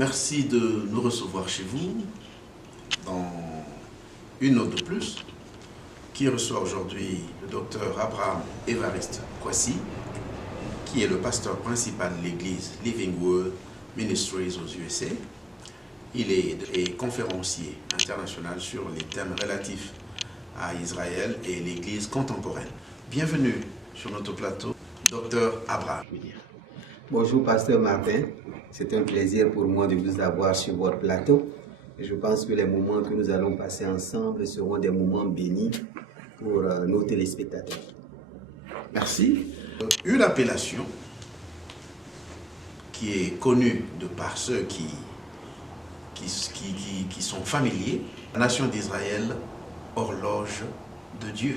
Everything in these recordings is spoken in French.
Merci de nous recevoir chez vous dans une note de plus qui reçoit aujourd'hui le docteur Abraham Évariste Kwasi, qui est le pasteur principal de l'église Living Word Ministries aux USA. Il est conférencier international sur les thèmes relatifs à Israël et l'église contemporaine. Bienvenue sur notre plateau, docteur Abraham. Bonjour, pasteur Martin. C'est un plaisir pour moi de vous avoir sur votre plateau. Et je pense que les moments que nous allons passer ensemble seront des moments bénis pour nos téléspectateurs. Merci. Une appellation qui est connue de par ceux qui sont familiers, la nation d'Israël, horloge de Dieu.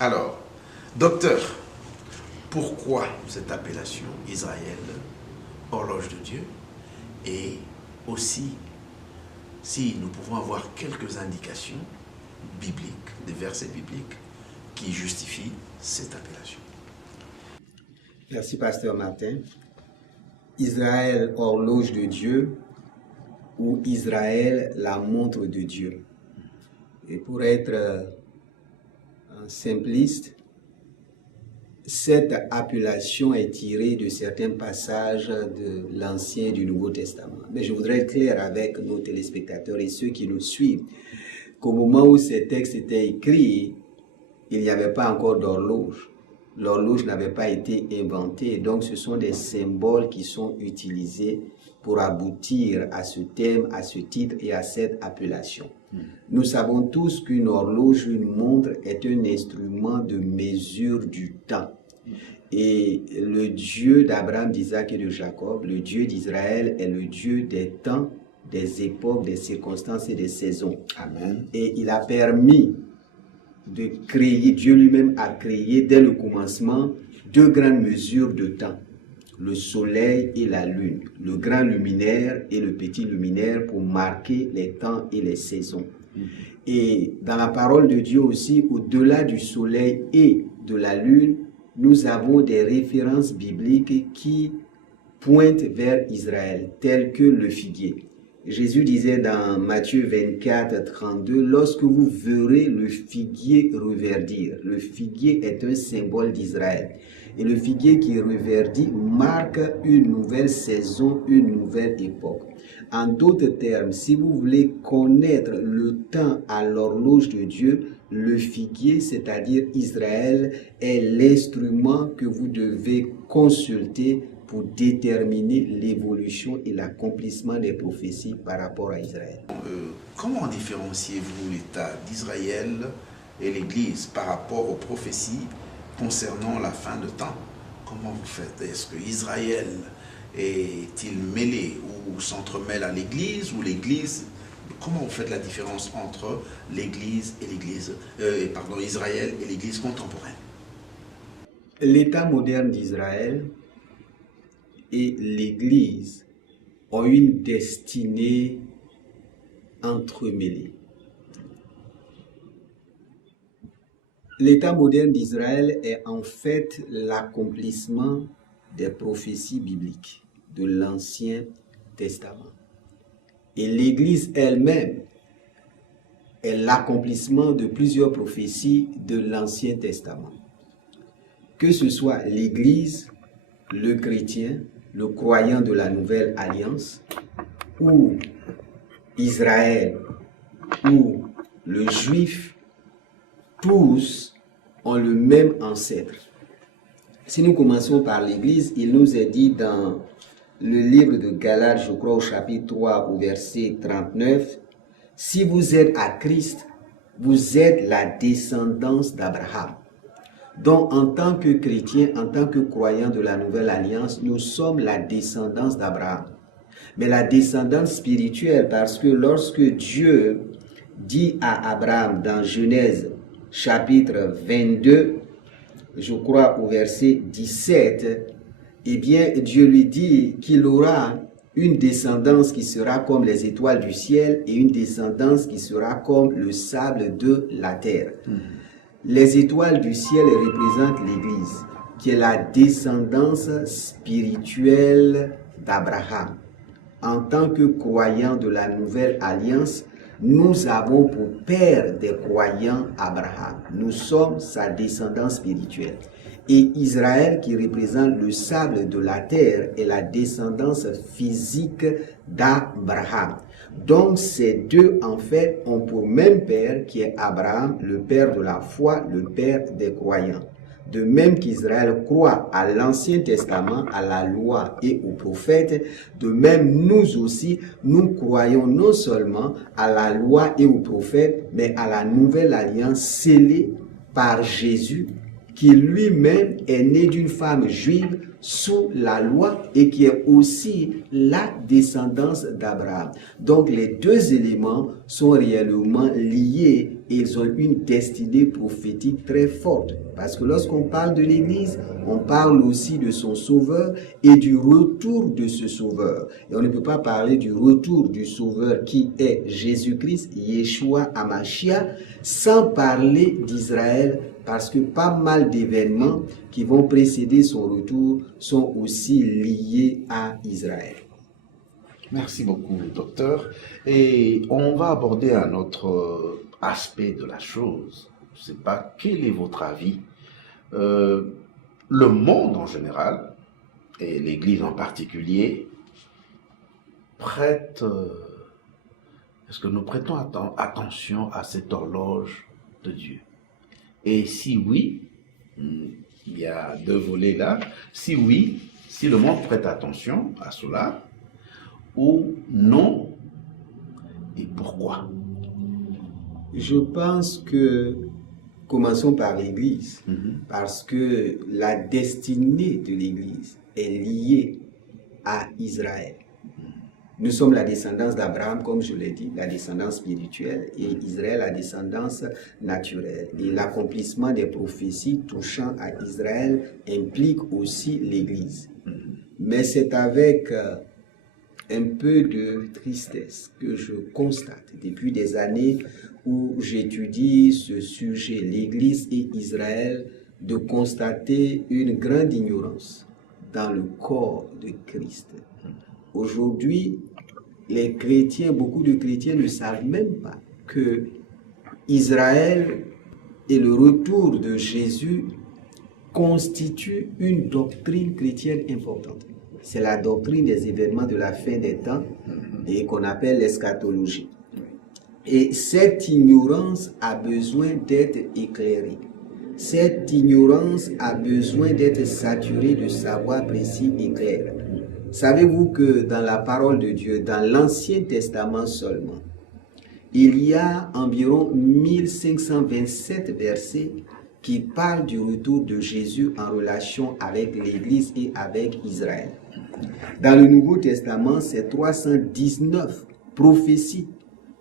Alors, docteur, pourquoi cette appellation Israël, horloge de Dieu? Et aussi, si nous pouvons avoir quelques indications bibliques, des versets bibliques qui justifient cette appellation. Merci, pasteur Martin. Israël, horloge de Dieu, ou Israël, la montre de Dieu. Et pour être simpliste, cette appellation est tirée de certains passages de l'Ancien et du Nouveau Testament. Mais je voudrais être clair avec nos téléspectateurs et ceux qui nous suivent qu'au moment où ces textes étaient écrits, il n'y avait pas encore d'horloge. L'horloge n'avait pas été inventée. Donc ce sont des symboles qui sont utilisés pour aboutir à ce thème, à ce titre et à cette appellation. Nous savons tous qu'une horloge, une montre est un instrument de mesure du temps. Et le Dieu d'Abraham, d'Isaac et de Jacob, le Dieu d'Israël est le Dieu des temps, des époques, des circonstances et des saisons. Amen. Et il a permis de créer, Dieu lui-même a créé dès le commencement deux grandes mesures de temps. Le soleil et la lune, le grand luminaire et le petit luminaire pour marquer les temps et les saisons. Et dans la parole de Dieu aussi, au-delà du soleil et de la lune, nous avons des références bibliques qui pointent vers Israël, telles que le figuier. Jésus disait dans Matthieu 24, 32, « Lorsque vous verrez le figuier reverdir », le figuier est un symbole d'Israël. Et le figuier qui reverdit marque une nouvelle saison, une nouvelle époque. En d'autres termes, si vous voulez connaître le temps à l'horloge de Dieu, le figuier, c'est-à-dire Israël, est l'instrument que vous devez consulter pour déterminer l'évolution et l'accomplissement des prophéties par rapport à Israël. Comment différenciez-vous l'État d'Israël et l'Église par rapport aux prophéties concernant la fin de temps? Comment vous faites? Est-ce que Israël est-il mêlé ou s'entremêle à l'Église ou l'Église? Comment vous faites la différence entre l'Église et Israël et l'Église contemporaine? L'État moderne d'Israël et l'Église ont une destinée entremêlée. L'État moderne d'Israël est en fait l'accomplissement des prophéties bibliques de l'Ancien Testament. Et l'Église elle-même est l'accomplissement de plusieurs prophéties de l'Ancien Testament. Que ce soit l'Église, le chrétien, le croyant de la Nouvelle Alliance, ou Israël, ou le juif, tous ont le même ancêtre. Si nous commençons par l'Église, il nous est dit dans le livre de Galates, je crois au chapitre 3, au verset 39, « Si vous êtes à Christ, vous êtes la descendance d'Abraham. » Donc, en tant que chrétien, en tant que croyant de la Nouvelle Alliance, nous sommes la descendance d'Abraham. Mais la descendance spirituelle, parce que lorsque Dieu dit à Abraham dans Genèse chapitre 22, je crois au verset 17, eh bien, Dieu lui dit qu'il aura une descendance qui sera comme les étoiles du ciel et une descendance qui sera comme le sable de la terre. Les étoiles du ciel représentent l'Église, qui est la descendance spirituelle d'Abraham. en tant que croyants de la nouvelle alliance, nous avons pour père des croyants Abraham. Nous sommes sa descendance spirituelle. Et Israël, qui représente le sable de la terre, est la descendance physique d'Abraham. Donc ces deux, en fait, ont pour même père qui est Abraham, le père de la foi, le père des croyants. De même qu'Israël croit à l'Ancien Testament, à la loi et aux prophètes, de même nous aussi, nous croyons non seulement à la loi et aux prophètes, mais à la nouvelle alliance scellée par Jésus, qui lui-même est né d'une femme juive sous la loi et qui est aussi la descendance d'Abraham. Donc les deux éléments sont réellement liés et ils ont une destinée prophétique très forte. Parce que lorsqu'on parle de l'Église, on parle aussi de son Sauveur et du retour de ce Sauveur. Et on ne peut pas parler du retour du Sauveur qui est Jésus-Christ, Yeshua HaMashiach, sans parler d'Israël, parce que pas mal d'événements qui vont précéder son retour sont aussi liés à Israël. Merci beaucoup, docteur. Et on va aborder un autre aspect de la chose. Je ne sais pas, quel est votre avis? Le monde en général, et l'Église en particulier, est-ce que nous prêtons attention à cette horloge de Dieu? Et si oui, il y a deux volets là. Si oui, si le monde prête attention à cela, ou non, et pourquoi? Je pense que, commençons par l'Église, parce que la destinée de l'Église est liée à Israël. Nous sommes la descendance d'Abraham, comme je l'ai dit, la descendance spirituelle, et Israël, la descendance naturelle. Et l'accomplissement des prophéties touchant à Israël implique aussi l'Église. Mais c'est avec un peu de tristesse que je constate depuis des années où j'étudie ce sujet, l'Église et Israël, de constater une grande ignorance dans le corps de Christ. Aujourd'hui, les chrétiens, beaucoup de chrétiens ne savent même pas que Israël et le retour de Jésus constituent une doctrine chrétienne importante. C'est la doctrine des événements de la fin des temps et qu'on appelle l'eschatologie. Et cette ignorance a besoin d'être éclairée. Cette ignorance a besoin d'être saturée de savoir précis et clair. Savez-vous que dans la parole de Dieu, dans l'Ancien Testament seulement, il y a environ 1527 versets qui parlent du retour de Jésus en relation avec l'Église et avec Israël. Dans le Nouveau Testament, c'est 319 prophéties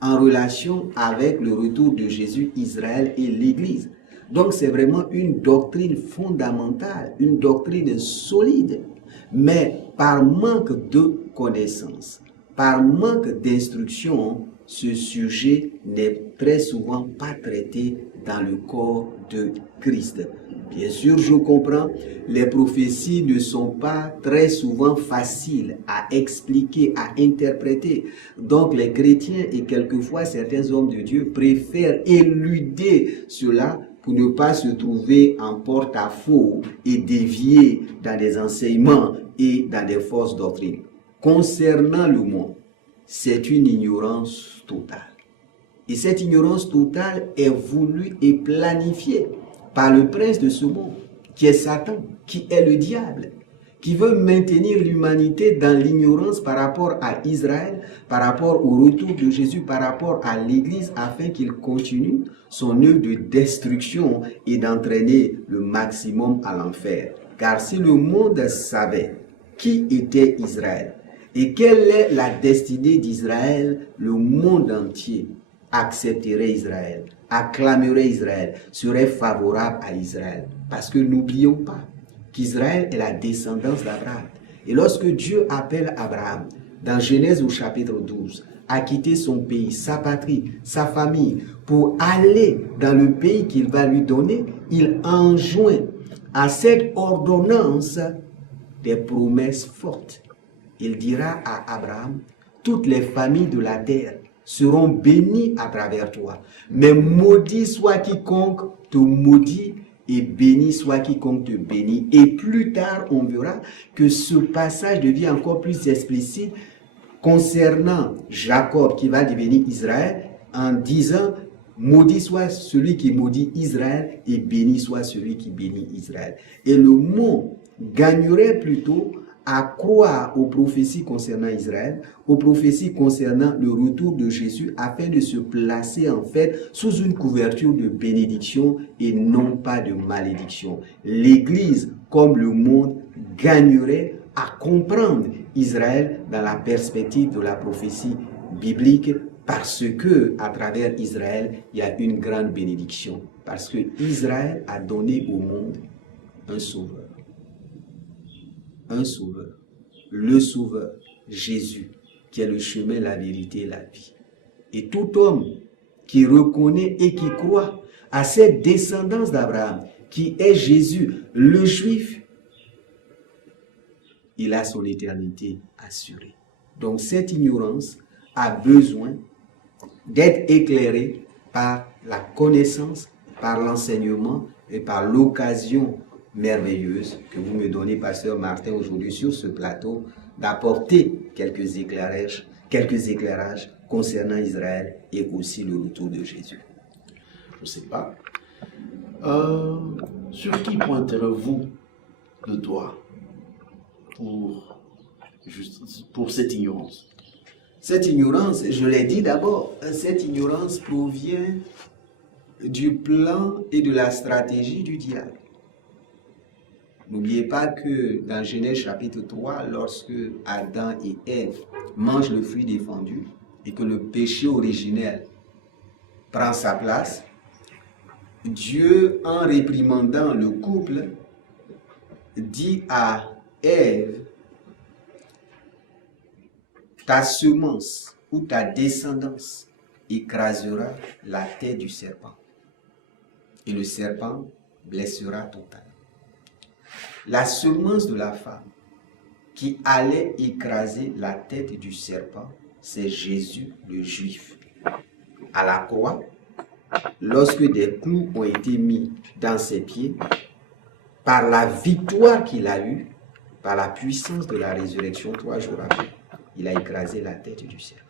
en relation avec le retour de Jésus, Israël et l'Église. Donc c'est vraiment une doctrine fondamentale, une doctrine solide. Mais par manque de connaissances, par manque d'instruction, ce sujet n'est très souvent pas traité dans le corps de Christ. Bien sûr, je comprends, les prophéties ne sont pas très souvent faciles à expliquer, à interpréter. Donc les chrétiens et quelquefois certains hommes de Dieu préfèrent éluder cela pour ne pas se trouver en porte-à-faux et dévier dans des enseignements et dans des fausses doctrines. Concernant le monde, c'est une ignorance totale. Et cette ignorance totale est voulue et planifiée par le prince de ce monde, qui est Satan, qui est le diable, qui veut maintenir l'humanité dans l'ignorance par rapport à Israël, par rapport au retour de Jésus, par rapport à l'Église, afin qu'il continue son œuvre de destruction et d'entraîner le maximum à l'enfer. Car si le monde savait qui était Israël et quelle est la destinée d'Israël, le monde entier accepterait Israël, acclamerait Israël, serait favorable à Israël. Parce que n'oublions pas qu'Israël est la descendance d'Abraham. Et lorsque Dieu appelle Abraham, dans Genèse au chapitre 12, à quitter son pays, sa patrie, sa famille, pour aller dans le pays qu'il va lui donner, il enjoint à cette ordonnance des promesses fortes. il dira à Abraham, toutes les familles de la terre seront bénies à travers toi. Mais maudit soit quiconque te maudit et béni soit quiconque te bénit. Et plus tard, on verra que ce passage devient encore plus explicite concernant Jacob qui va devenir Israël en disant maudit soit celui qui maudit Israël et béni soit celui qui bénit Israël. Et le mot gagnerait plutôt à croire aux prophéties concernant Israël, aux prophéties concernant le retour de Jésus, afin de se placer en fait sous une couverture de bénédiction et non pas de malédiction. L'Église, comme le monde, gagnerait à comprendre Israël dans la perspective de la prophétie biblique, parce que à travers Israël, il y a une grande bénédiction. Parce que Israël a donné au monde un sauveur. Un sauveur, le sauveur, Jésus, qui est le chemin, la vérité et la vie. Et tout homme qui reconnaît et qui croit à cette descendance d'Abraham, qui est Jésus, le juif, il a son éternité assurée. Donc cette ignorance a besoin d'être éclairée par la connaissance, par l'enseignement et par l'occasion merveilleuse que vous me donnez, Pasteur Martin, aujourd'hui sur ce plateau, d'apporter quelques éclairages concernant Israël et aussi le retour de Jésus. Je ne sais pas. Sur qui pointerez-vous le doigt pour cette ignorance? Cette ignorance, je l'ai dit d'abord, cette ignorance provient du plan et de la stratégie du diable. N'oubliez pas que dans Genèse chapitre 3, lorsque Adam et Ève mangent le fruit défendu et que le péché originel prend sa place, Dieu, en réprimandant le couple, dit à Ève, ta semence ou ta descendance écrasera la tête du serpent et le serpent blessera ton talon. La semence de la femme qui allait écraser la tête du serpent, c'est Jésus le juif. À la croix, lorsque des clous ont été mis dans ses pieds, par la victoire qu'il a eue, par la puissance de la résurrection 3 jours après, il a écrasé la tête du serpent.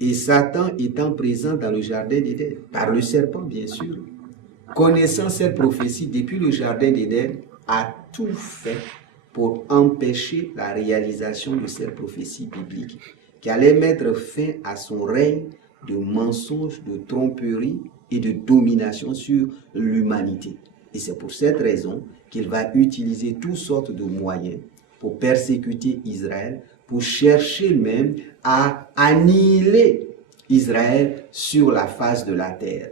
Et Satan étant présent dans le jardin d'Éden, par le serpent bien sûr, connaissant cette prophétie depuis le jardin d'Éden, a tout fait pour empêcher la réalisation de cette prophétie biblique qui allait mettre fin à son règne de mensonges, de tromperie et de domination sur l'humanité. Et c'est pour cette raison qu'il va utiliser toutes sortes de moyens pour persécuter Israël, pour chercher même à annihiler Israël sur la face de la terre.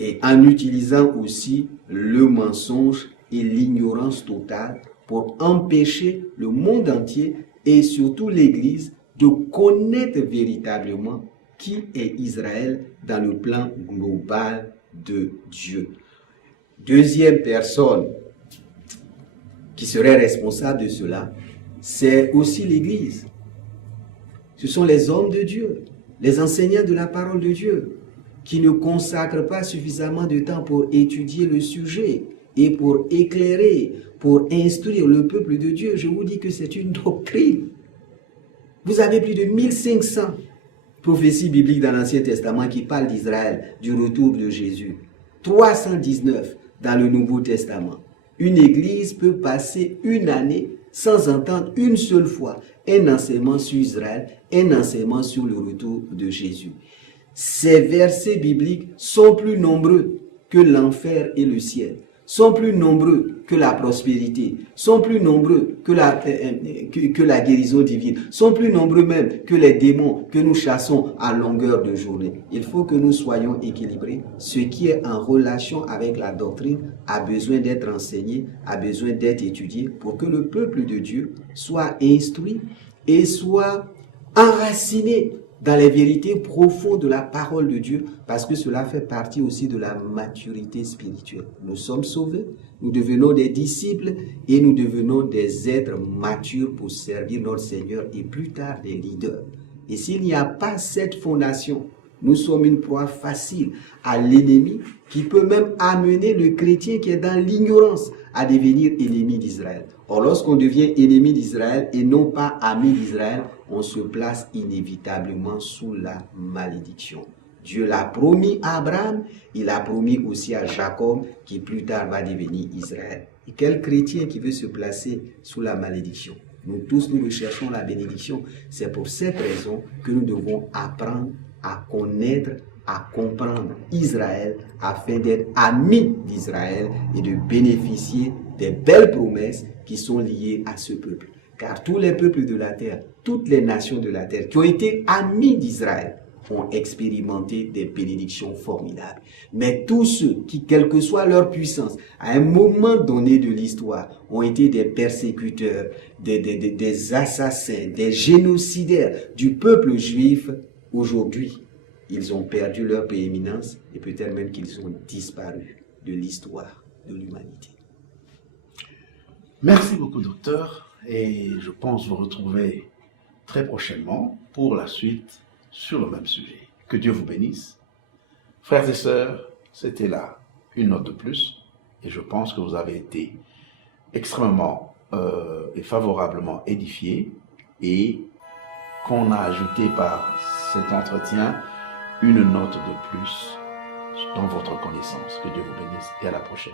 Et en utilisant aussi le mensonge et l'ignorance totale pour empêcher le monde entier et surtout l'Église de connaître véritablement qui est Israël dans le plan global de Dieu. Deuxième personne qui serait responsable de cela, c'est aussi l'Église. Ce sont les hommes de Dieu, les enseignants de la parole de Dieu, qui ne consacrent pas suffisamment de temps pour étudier le sujet et pour éclairer, pour instruire le peuple de Dieu. Je vous dis que c'est une doctrine. Vous avez plus de 1500 prophéties bibliques dans l'Ancien Testament qui parlent d'Israël, du retour de Jésus. 319 dans le Nouveau Testament. Une église peut passer une année sans entendre une seule fois un enseignement sur Israël, un enseignement sur le retour de Jésus. Ces versets bibliques sont plus nombreux que l'enfer et le ciel, sont plus nombreux que la prospérité, sont plus nombreux que la guérison divine, sont plus nombreux même que les démons que nous chassons à longueur de journée. Il faut que nous soyons équilibrés. Ce qui est en relation avec la doctrine a besoin d'être enseigné, a besoin d'être étudié pour que le peuple de Dieu soit instruit et soit enraciné dans les vérités profondes de la parole de Dieu, parce que cela fait partie aussi de la maturité spirituelle. Nous sommes sauvés, nous devenons des disciples et nous devenons des êtres matures pour servir notre Seigneur et plus tard des leaders. Et s'il n'y a pas cette fondation, nous sommes une proie facile à l'ennemi qui peut même amener le chrétien qui est dans l'ignorance à devenir ennemi d'Israël. Or, lorsqu'on devient ennemi d'Israël et non pas ami d'Israël, on se place inévitablement sous la malédiction. Dieu l'a promis à Abraham, il a promis aussi à Jacob qui plus tard va devenir Israël. Et quel chrétien qui veut se placer sous la malédiction? Nous tous, nous recherchons la bénédiction. C'est pour cette raison que nous devons apprendre à connaître, à comprendre Israël afin d'être amis d'Israël et de bénéficier des belles promesses qui sont liées à ce peuple. Car tous les peuples de la terre, toutes les nations de la terre qui ont été amis d'Israël ont expérimenté des bénédictions formidables. Mais tous ceux qui, quelle que soit leur puissance, à un moment donné de l'histoire, ont été des persécuteurs, des assassins, des génocidaires du peuple juif, aujourd'hui, ils ont perdu leur prééminence et peut-être même qu'ils ont disparu de l'histoire de l'humanité. Merci beaucoup, docteur. Et je pense vous retrouver très prochainement pour la suite sur le même sujet. Que Dieu vous bénisse. Frères et sœurs, c'était là une note de plus. Et je pense que vous avez été extrêmement et favorablement édifiés et qu'on a ajouté par cet entretien une note de plus dans votre connaissance. Que Dieu vous bénisse et à la prochaine.